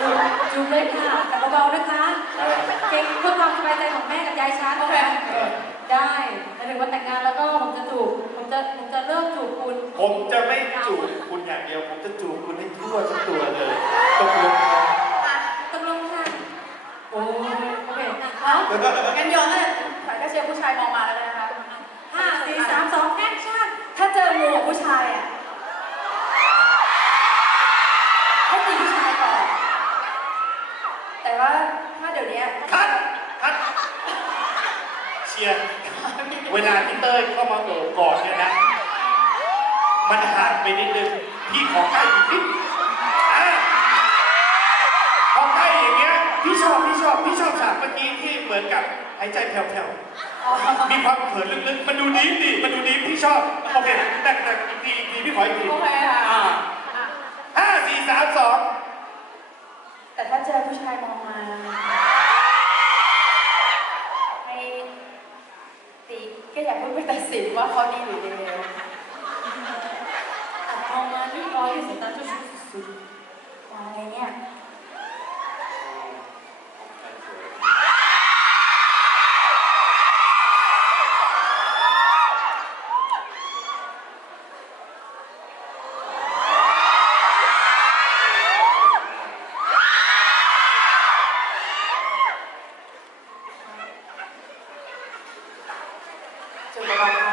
จูบจูบเลยค่ะแต่เบาๆนะคะเออเก่งเพื่อความสบายใจของแม่กับยายฉันโอเคเออได้แต่ถึงวันแต่งงานแล้วก็ผมจะจูบผมจะผมจะเริ่มจูบคุณ ผมจะไม่จูบคุณอย่างเดียว ผมจะจูบคุณให้ทั่วทั้งตัวเลยตกลงนะอะตกลงค่ะโอ้โอเคเอ้างั้นย้อนเลยถอยก็เชียร์ผู้ชายมองมาแล้วกันนะคะห้าสี่สามสองแอคชั่น ถ้าเจองูกับผู้ชายอะให้ตีผู้ชายก่อน แต่ว่าถ้าเดี๋ยวนี้คัดคัดเชียร์เวลาที่เต้ยเข้ามาโอบกอดเนี่ยนะ มันห่างไปนิดนึงพี่ขอใกล้อีกนิดอะพอใกล้อย่างเงี้ยพี่ชอบพี่ชอบพี่ชอบฉากเมื่อกี้ที่เหมือนกับหายใจแผ่วอ๋อๆมีความเขินลึกๆมันดูดีดีมันดูดีพี่ชอบโอเคแต่แต่อีกทีอีกทีพี่ขออีกทีโอเคค่ะอ่าอะห้าสี่สามสอง แต่ถ้าเจอผู้ชายมองมา ให้ตีก็อย่าเพิ่งไปตัด สินว่าเขาดีหรือเลวอะมองมาที่ร้อยที่สายตาจุดสุดมาอะไรเนี่ยจุด